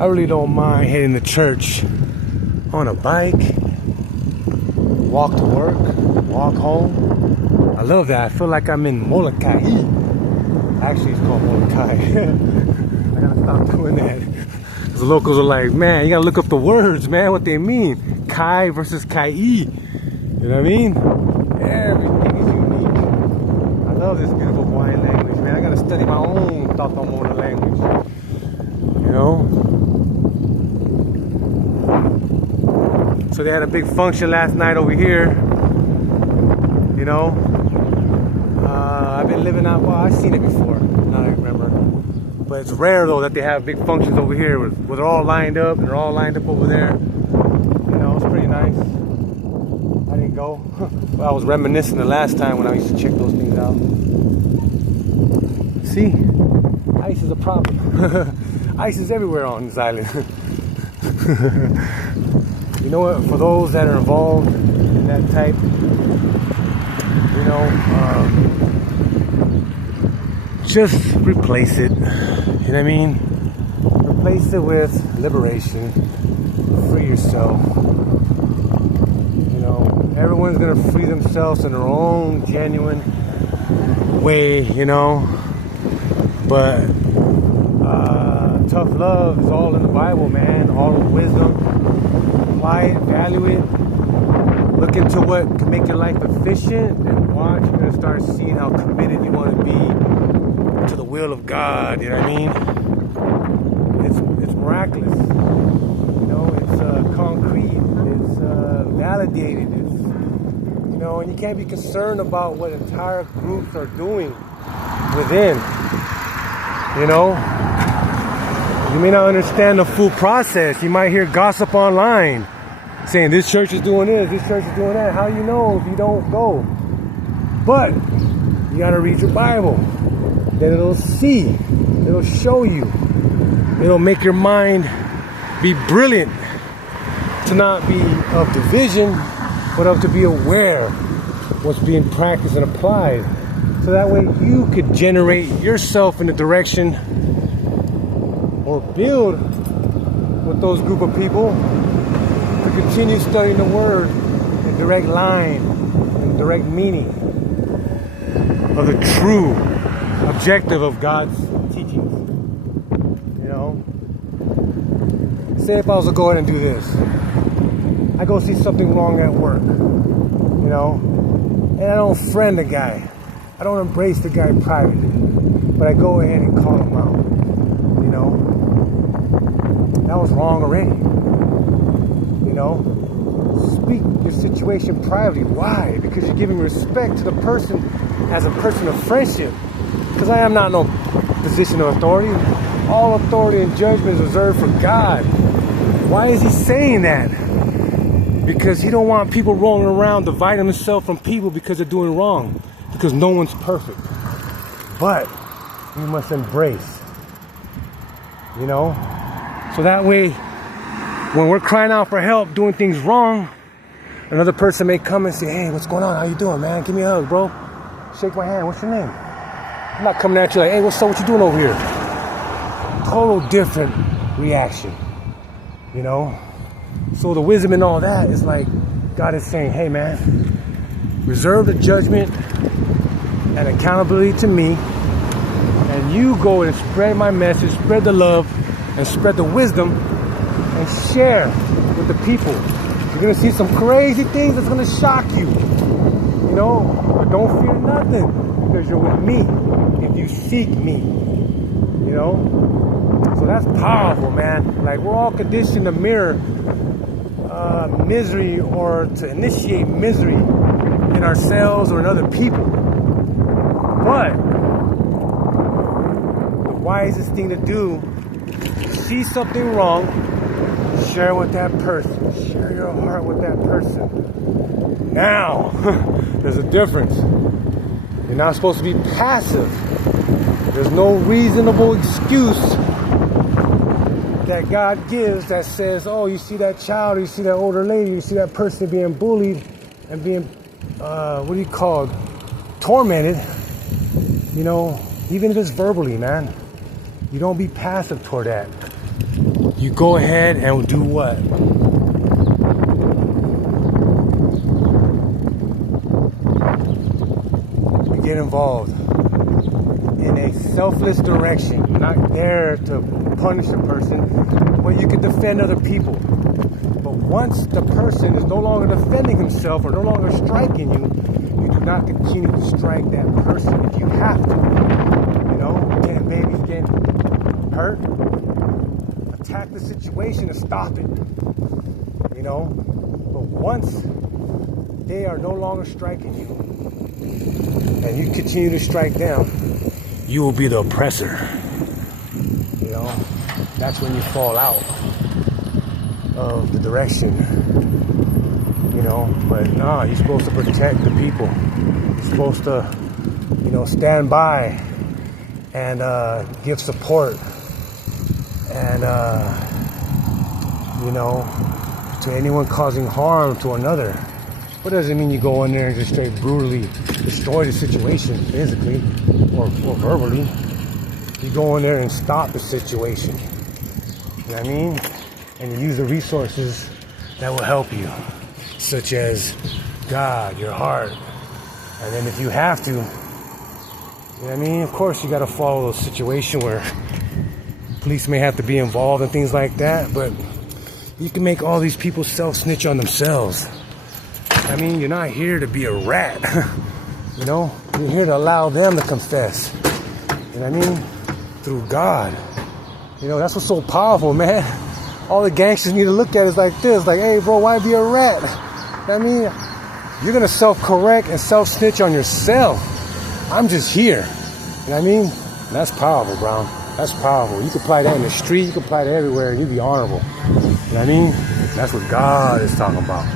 I really don't mind hitting the church on a bike, walk to work, walk home. I love that. I feel like I'm in Molokai. Actually, it's called Molokai. I gotta stop doing that. The locals are like, man, you gotta look up the words, man, what they mean. Kai versus Kai. You know what I mean? Everything is unique. I love this beautiful Hawaiian language, man. I gotta study my own Takamona language. You know? So they had a big function last night over here. You know? I've been living out, well, I've seen it before. Now I remember. But it's rare though that they have big functions over here where they're all lined up and they're all lined up over there. You know, it's pretty nice. I didn't go. Well, I was reminiscing the last time when I used to check those things out. See, ice is a problem. Ice is everywhere on this island. You know what? For those that are involved in that type, you know, just replace it. You know what I mean? Replace it with liberation. Free yourself. You know, everyone's gonna free themselves in their own genuine way, you know. But tough love is all in the Bible, man. All of wisdom. Apply it, value it. Look into what can make your life efficient, and watch. You're gonna start seeing how committed you want to be to the will of God. You know what I mean? It's miraculous. You know, it's concrete. It's validated. It's, you know, and you can't be concerned about what entire groups are doing within. You know, you may not understand the full process. You might hear gossip online saying this church is doing this church is doing that. How do you know if you don't go? But you gotta read your Bible. Then it'll see, it'll show you, it'll make your mind be brilliant to not be of division, but of to be aware of what's being practiced and applied. So that way you could generate yourself in the direction or build with those group of people to continue studying the word in direct line, in direct meaning of the true objective of God's teachings. You know? Say if I was to go ahead and do this. I go see something wrong at work. You know? And I don't friend the guy. I don't embrace the guy privately. But I go ahead and call him out. You know? That was wrong already. You know? Speak your situation privately. Why? Because you're giving respect to the person as a person of friendship. Because I am not no position of authority. All authority and judgment is reserved for God. Why is he saying that? Because he don't want people rolling around dividing themselves from people because they're doing wrong. Because no one's perfect. But we must embrace. You know? So that way, when we're crying out for help, doing things wrong, another person may come and say, hey, what's going on? How you doing, man? Give me a hug, bro. Shake my hand. What's your name? I'm not coming at you like, hey, what's up? What you doing over here? Total different reaction. You know? So the wisdom in all that is like, God is saying, hey, man, reserve the judgment and accountability to me, and you go and spread my message, spread the love, and spread the wisdom, and share with the people. You're going to see some crazy things that's going to shock you. You know? But don't fear nothing, because you're with me if you seek me. You know? So that's powerful, man. Like, we're all conditioned to mirror misery or to initiate misery in ourselves or in other people. But the wisest thing to do, see something wrong, share with that person. Share your heart with that person. Now, there's a difference. You're not supposed to be passive. There's no reasonable excuse that God gives that says, oh, you see that child, or you see that older lady, you see that person being bullied and being, tormented. You know, even if it's verbally, man. You don't be passive toward that. you go ahead and do what? You get involved in a selfless direction. You're not there to punish a person, but you can defend other people. But once the person is no longer defending himself or no longer striking you, you do not continue to strike that person if you have to. You know, again, babies getting hurt, attack the situation to stop it. You know, but once they are no longer striking you and you continue to strike them, you will be the oppressor. You know, that's when you fall out of the direction. You know, but nah, you're supposed to protect the people. You're supposed to, you know, stand by and give support and you know, to anyone causing harm to another. But it doesn't mean you go in there and just straight brutally destroy the situation physically or verbally. You go in there and stop the situation. You know what I mean? And you use the resources that will help you, such as God, your heart. And then if you have to, you know what I mean? Of course, you got to follow a situation where police may have to be involved and things like that, but you can make all these people self-snitch on themselves. I mean, you're not here to be a rat. You know, you're here to allow them to confess. You know what I mean? Through God. You know, that's what's so powerful, man. All the gangsters need to look at it like this. Like, hey, bro, why be a rat? You know what I mean? You're going to self-correct and self-snitch on yourself. I'm just here. You know what I mean? And that's powerful, bro. That's powerful. You can apply that in the street. You can apply that everywhere and you'll be honorable. You know what I mean? That's what God is talking about.